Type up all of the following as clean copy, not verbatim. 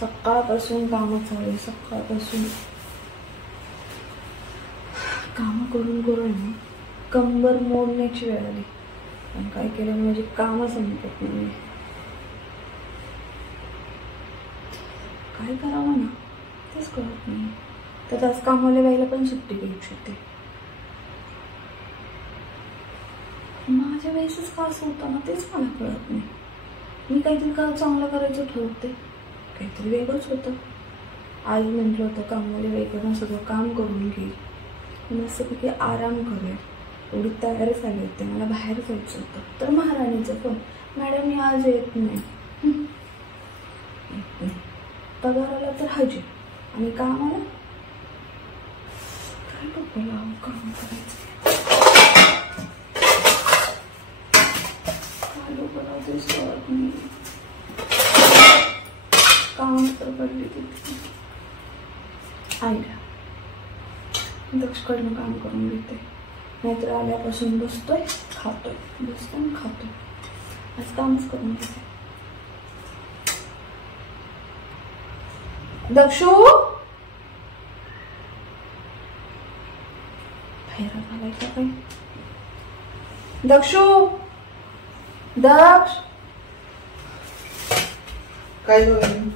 सकाळपासून काम चालू आहे. सकाळपासून काम करून करून ना कंबर मोडण्याची वेळ आली. पण काय केलं म्हणजे काम संपत नाही. काय करावं ना तेच कळत नाही. तर आज कामाला बाईला पण सुट्टी घ्यायची होती. माझ्या वेळेसच का असं होतं ना तेच मला कळत नाही. मी काहीतरी का चांगलं करायचं ठरवते, काहीतरी वेगळंच होतं. आज म्हटलं होतं कामाला वेगळं सगळं काम करून घेईल, मस्तपैकी आराम करेल. एवढी तयारी झाली होती, मला बाहेर जायचं होतं. तर महाराणीचं पण मॅडम मी आज येत नाही. पगाराला तर हजे आणि कामाला काय डोक्याला काम करायचं. काय डोक्याला तेच कळत नाही. काम तर पडली तिथे. आईला दक्षकडनं काम करून घेते, नाहीतर आल्यापासून बसतोय खातोय, बसतोय खातोय. आज कामच करून घेते. दक्षू बाहेर आलाय का काही? दक्षू दक्ष काय होईल?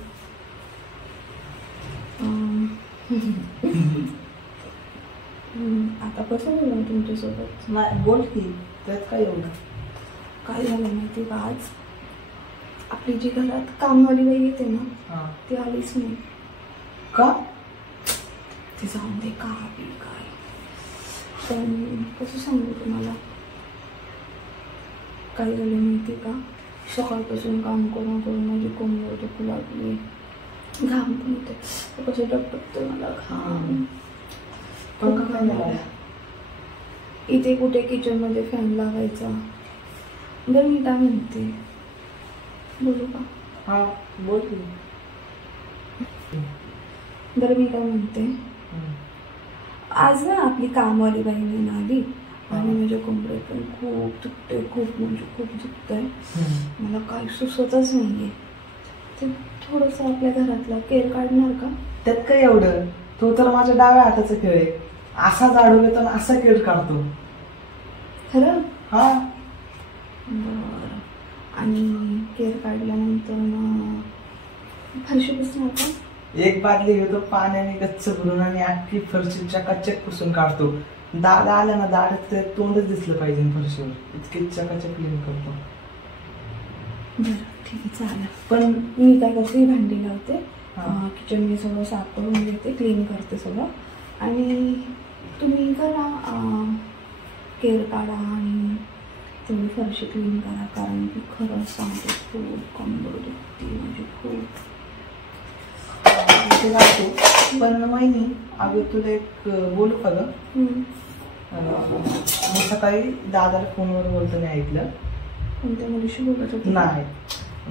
आता कसं बोलू तुमच्यासोबत? नाही बोल की, त्यात काय एवढं? काय झालं माहिती का, आज आपली जी घरात कामवाली बाई येते ना ती आलीच नाही. का? ती जाऊन दे का बी काय, पण कसं सांगू तुम्हाला. काय झालं माहिती का, सकाळपासून काम करून करून माझी कोंबड दुखू लागली. घाम पण होते, कसं टपटपते मला घाम. पण काय झालं? इथे कुठे किचन मध्ये फॅन लावायचा. बरं मी काय म्हणते, बोलू का? हा बोल की. बरं मी काय म्हणते, आज ना आपली कामवाली बाई नाही आली आणि माझ्या कोंबड्या पण खूप दुखते, खूप म्हणजे खूप दुखतंय. मला काही सुचतच नाहीये. ते थोडस आपल्या घरातला केअर काढणार का? त्यात काय एवढं, तो तर माझ्या डाव्या हाताचा खेळ आहे. असा जाडू घेतो आणि असा केळ काढतो. खरं? हा. बरं. आणि केअर काढल्यानंतर मग फरशी पुसणार का? एक बादली घेतो, पाण्याने गच्च भरून आणि अख्खी फरशी चकाचक पुसून काढतो. दादा आला ना, दादात तोंडच दिसलं पाहिजे फरशीवर, इतके चकाचक क्लीन करतो. बरं ठीक आहे चालेल. पण मी काय करते, भांडी लावते, किचन मी सगळं साफ करून घेते, क्लीन करते सगळं. आणि तुम्ही करा केअर काढा आणि तुम्ही फरशी क्लीन करा. कारण की खरं सांगते खूप कंबर दुखते म्हणजे खूप. पण वहिनी, अगं तुला एक बोलू का ग? मी सकाळी दादाला फोनवर बोलताना ऐकलं. कोणत्या मुलीशी बोलत होते? नाही,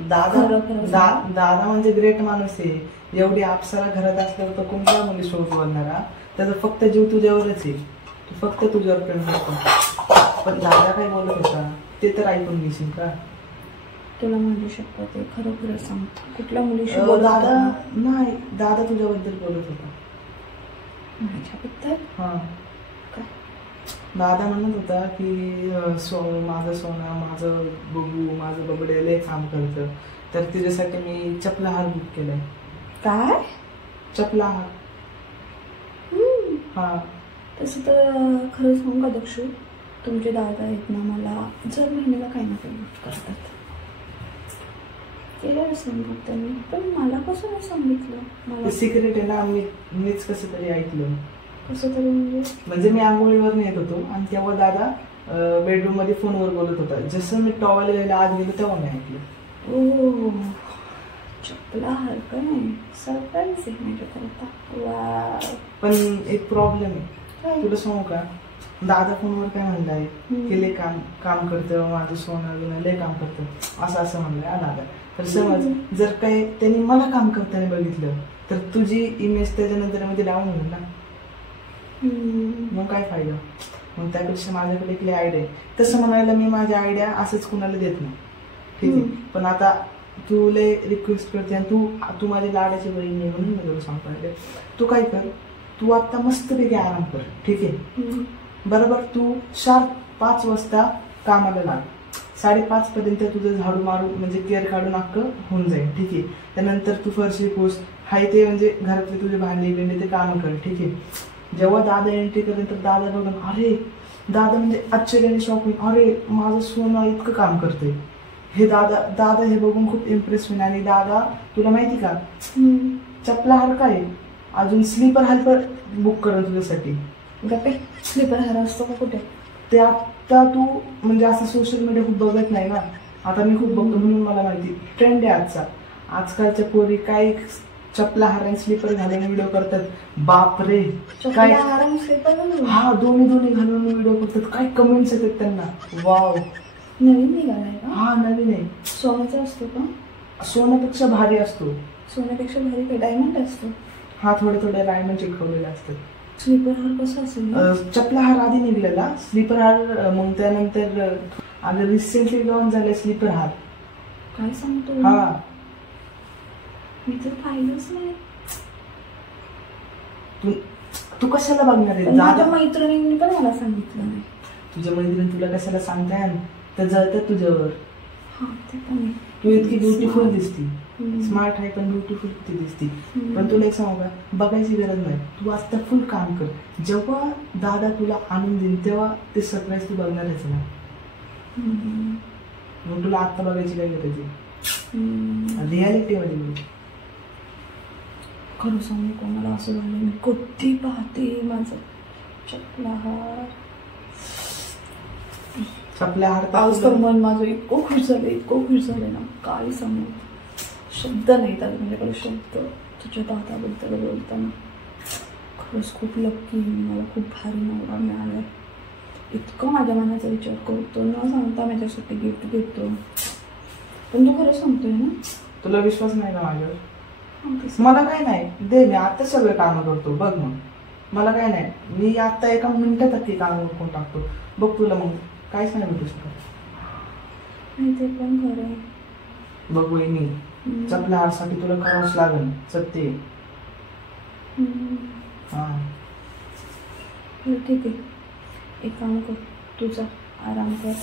दादा म्हणजे ग्रेट माणूस आहे. एवढी अप्सरा घरात असल्यावर तो कोणत्या मुलीसोबत बोलणारा? त्याचा फक्त जीव तुझ्यावरच आहे, तू फक्त तुझ्यावर प्रेम करतो. पण दादा काय बोलत होता ते तर ऐकून घेशील का? तुला म्हणू शकतो ते खरोखर सांग, कुठल्या मुलीशी? दादा नाही, दादा तुझ्याबद्दल बोलत होता. माझ्याबद्दल? हा. काय? दादा म्हणत होता की माझं सोना, माझं बबू, माझं बबडे लय काम करतं, तर तिच्यासाठी मी चपलाहार बुक केलाय. काय? चपलाहार? हा. तसं तर खरं सांगू का दक्षू, तुमचे दादा आहेत ना मला दर महिन्याला काही ना काही गिफ्ट करतात. केलं सांगत त्यांनी, पण मला कसं नाही सांगितलं. मला सिक्रेट आहे ना, मीच कसं तरी ऐकलं. कसं तरी म्हणजे मी आंघोळीवर नेत होतो आणि तेव्हा दादा बेडरूम मध्ये फोनवर बोलत होता. जसं मी टॉवेल घ्यायला आत गेलो तेव्हा मी ऐकलं. ओ चपलाहार का नाही, सरप्राईज आहे माझ्याकरता. वा. पण एक प्रॉब्लेम आहे, तुला सांगू का? दादा फोनवर काय म्हणलाय की लय काम करतं माझं सोनं, लय काम करतं असं म्हणलंय दादा. तर समज जर काही त्यांनी मला काम करताना बघितलं तर तुझी इमेज त्याच्या नंतर डाऊन होईल ना. मग काय फायदा? मग त्यापेक्षा माझ्याकडे एक आयडिया आहे. तसं म्हणायला मी माझी आयडिया असंच कुणाला देत नाही, ठीक आहे. पण आता तू लय रिक्वेस्ट करते आणि तू माझी लाडाची बहीण आहे म्हणून मी तुला सांगतो. तू काय कर, तू आता मस्तपैकी आराम कर, ठीक आहे. बरोबर तू शार्प 5 वाजता कामाला लाग. 5:30 पर्यंत तुझं झाडू मारू म्हणजे केअर काढून अख्खं होऊन जाईल, ठीक आहे. त्यानंतर तू फरशी पुस, हाय ते म्हणजे घरातले तुझे भांडी बिंडी ते काम कर, ठीक आहे. जेव्हा दादा एंट्री करेल तर दादा बघून अरे दादा म्हणजे आश्चर्याने शॉकिंग, अरे माझं सोनं इतकं काम करतोय हे दादा हे बघून खूप इम्प्रेस होईल. आणि दादा तुला माहिती का चपला हार काय अजून स्लीपर हार पण बुक करेल तुझ्यासाठी. गप्पे स्लीपर हार असतो का कुठे? ते आता तू म्हणजे असं सोशल मीडिया खूप बघत नाही ना, आता मी खूप बघतो म्हणून मला माहिती. ट्रेंड आहे आजचा. आजकालच्या पोरी काय चपला हार आणि स्लीपर घालून व्हिडिओ करतात. बापरे काय हा दोन्ही घालून व्हिडिओ करतात. काय कमेंट्स येतात त्यांना. वाव नवीन निघालाय का? हा नवीन आहे. सोन्याचा असतो का? सोन्यापेक्षा भारी असतो. सोन्यापेक्षा भारी काय डायमंड असतो? हा थोडे डायमंड चिटकवलेले असतात. स्लीपर हार कसा असेल? चपला हार आधी निघलेला, स्लीपर हार मग त्यानंतर अगं रिसेंटली लॉन्च झाले स्लीपर हार. काय सांगतो? हा मी तर पाहिलंच नाही. तू कशाला बघणार आहे? माझ्या मैत्रिणींनी पण मला सांगितलं नाही. तुझ्या मैत्रिणी तुला कशाला सांगताय? तर जळतात तुझ्यावर. हा ते पण आहे. तू इतकी ब्युटिफुल दिसती, स्मार्ट आहे पण ब्युटिफुल किती दिसती. पण तुला एक सांगू का, बघायची गरज नाही. तू आता फुल काम कर. जेव्हा दादा तुला आणून देईल तेव्हा ते सरप्राईज तू बघणारच ना. मग तुला आता बघायची काय गरज आहे? रियालिटी मध्ये खरं सांगू का, मला असं झालं मी कधी पाहते माझं चपला हार पाऊस तर मन माझं इतकं खुश झालंय ना, काय सांगू. शब्द नाही तर माझ्याकडे शब्द तुझ्या दादाबद्दल बोलताना. खरंच खूप लक्की, मला खूप भारी नवरा मिळालाय. इतकं माझ्या मनाचा विचार करतो, न सांगता माझ्यासाठी गिफ्ट घेतो. पण तू खरं सांगतोय ना? तुला विश्वास नाही का माझ्यावर? मला काय नाही दे, मी आता सगळं काम करतो बघ. मग मला काय नाही, मी आता एका मिनिटात अख्खी काम करून टाकतो बघ. तुला मग काहीच नाही भेटू शकत. ते पण खरं आहे बघ वहिनी, चपला हारसाठी तुला करावंच लागेल. सत्य. हा ठीक आहे, एक काम कर, तुझा आराम कर.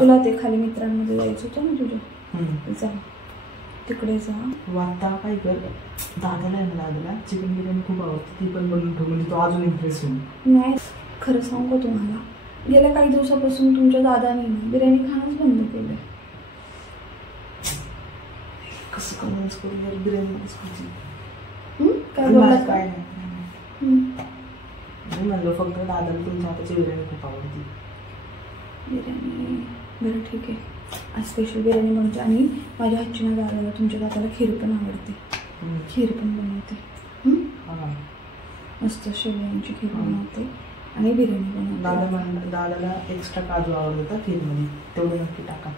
तुला ते खाली मित्रांमध्ये जायचं होतं ना तुझ्या, जा तिकडे जा. तू आता काय कर, दादाला आहे ना, दादाला चिकन बिर्याणी खूप आवडते, ती पण बनवून ठेव म्हणजे तो अजून इम्प्रेस होईल. नाही खरं सांगू तुम्हाला, गेल्या काही दिवसापासून तुमच्या दादाने बिर्याणी खाणंच बंद केलंय. कसं कन्व्हिन्स करू यार बिर्याणी खायची? काय बोलतात? काय नाही मी म्हणलो फक्त दादाला तुमच्या हाताची बिर्याणी खूप आवडते. बिर्याणी बरं ठीक आहे, आज स्पेशल बिर्याणी बनवते. आणि माझ्या हातची ना दादाला, तुमच्या दादाला खीर पण आवडते, खीर पण बनवते. मस्त शेवयांची खीर बनवते आणि बिर्याणी बनवते. दादाला एक्स्ट्रा काजू आवडतात खीरमध्ये, तेवढं नक्की टाका.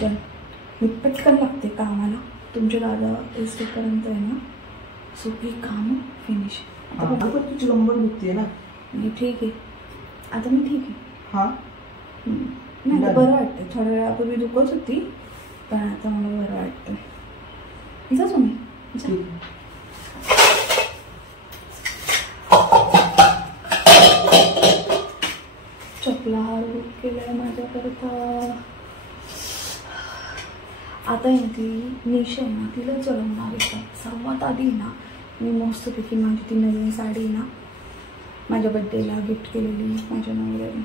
डन. मी पटकन लागते कामाला. तुमच्या दादा येईपर्यंत आहे ना सगळी कामं फिनिश. तुझी कंबर दुखते ना? नाही ठीक आहे, आता मी ठीक आहे. हां नाही बरं वाटतं. थोड्या वेळापूर्वी दुखत होती पण आता मला बरं वाटतं. जा तुम्ही. चपला हार बुक केलाय माझ्याकरता. आता आहे ती निशा आहे ना, तिला चढवणार आहे का. सर्वात आधी ना मी मस्तपैकी माझी ती नवीन साडी ना माझ्या बड्डेला गिफ्ट केलेली माझ्या नवऱ्याने,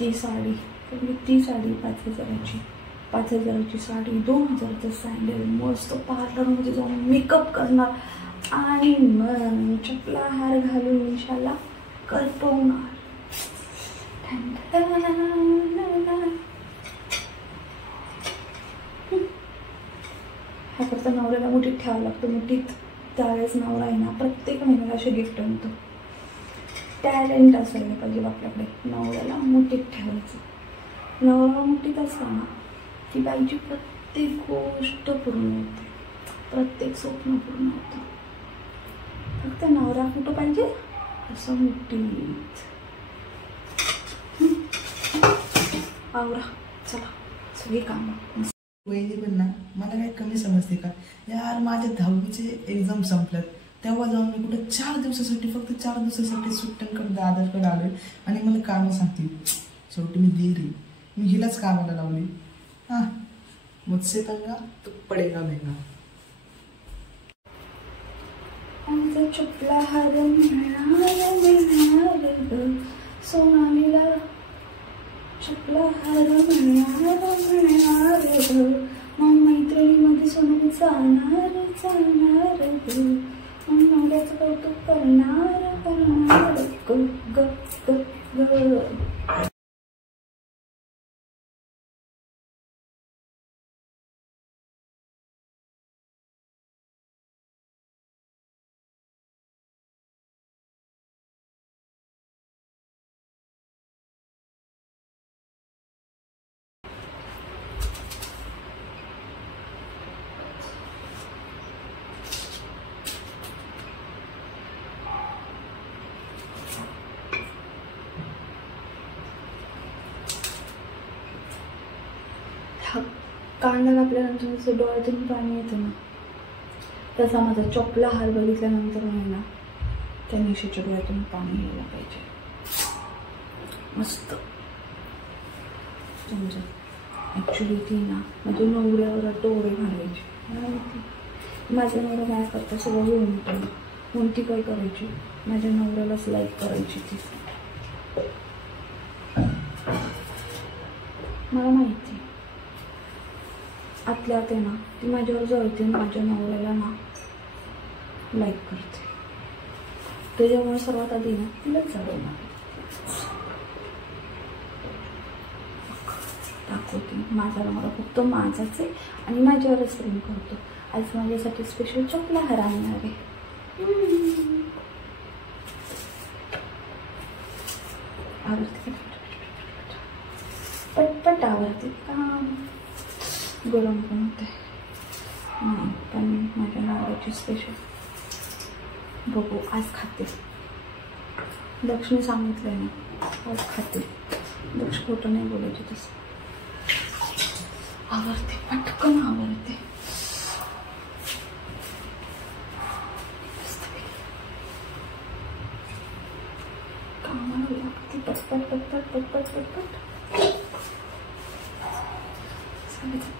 ती साडी. तर मी ती साडी 5,000ची साडी, 2,000चं सँडल, मस्त पार्लरमध्ये जाऊन मेकअप करणार आणि मग चपला हार घालून निशाला करपवणार. ह्याकरता नवऱ्याला मुठीत ठेवावं लागतं. मुठीत त्यावेळेस नवरा आहे ना प्रत्येक महिन्याला असे गिफ्ट आणतो. टॅलेंट असायला पाहिजे आपल्याकडे, नवऱ्याला मुठीत ठेवायचं. नवरा मुठीत असताना ती बाईची प्रत्येक गोष्ट पूर्ण होते, प्रत्येक स्वप्न पूर्ण होतं. फक्त नवरा कुठं पाहिजे, असं मुठीत. आवरा चला. सगळी कामं. वहिनी पण ना मला काय कमी समजते का यार, माझ्या 10वीचे एक्झाम संपल्यात तेव्हा जाऊन मी कुठे 4 दिवसासाठी, फक्त 4 दिवसासाठी सुट्ट्यांकडे दादरकडे आलोय आणि मला कामं सांगते. शेवटी मी देरी, मी हिलाच कामाला लावली. हा, मुझसे पंगा तो पडेगा महंगा. आमचा चपला हार मिळणार ग सोनालीला, चपला हार मिळणार ग, मग मैत्रिणीमध्ये सोनाली जाणार ग, मग नवऱ्याचं कौतुक करणार ग ग ग ग. कांदा कापल्यानंतर जसं डोळ्यातून पाणी येतं ना, तसा माझा चपला हार बघितल्यानंतर नाही ना त्या निशीच्या डोळ्यातून पाणी यायला पाहिजे. मस्त समजा. ॲक्च्युली ती ना माझ्या नवऱ्यावर डोळे घालायची. माझ्या नवरा काय करता सगळं घेऊन येतो, म्हणून ती काय करायची, माझ्या नवऱ्यालाच लाईक करायची ती. मला माहिती आतल्या आत आहे ना ती माझ्यावर जळते, माझ्या नवऱ्याला ना लाईक करते. त्याच्यामुळे सर्वात आधी ना तिलाच जळवणार दाखवते. माझा नवरा फक्त माझाच आहे आणि माझ्यावरच प्रेम करतो. आज माझ्यासाठी स्पेशल चपला हार आणणार आहे. आवडते पटपट आवडते. काम गरम पण होते नाही, पण माझ्या नवऱ्याची स्पेशल बघू आज खाते. दक्षने सांगितलंय ना आज खाते. दक्ष खोटं नाही बोलायचे तसं. आवडते, पटकन आवडते. कामाला लागते पटपट पटपट पटपट पटपट.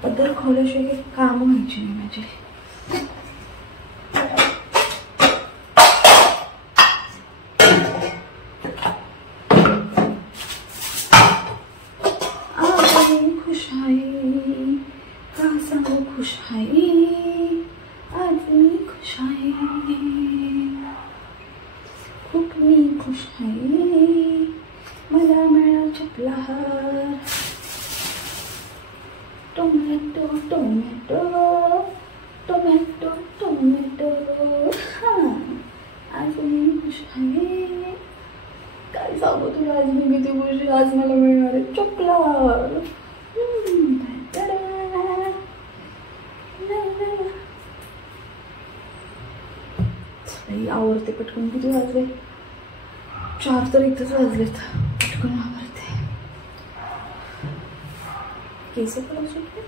पदर खोल्याशिवाय काम व्हायची नाही माझी. आज मी खुश आहे, का सांगू खुश आहे, आज मी खुश आहे, खूप मी खुश आहे, मला मिळाला चपला हार. Tomato tomato tomato tomato. हां, आज मी खुश आहे. काय सांगू तुला आज मी किती खुश आहे. आज मला मिळणार आहे चपला. आवडते पटकन. किती वाजले? 4 तर इथंच वाजलेत. पटकन आवडते. केस पण सुटले.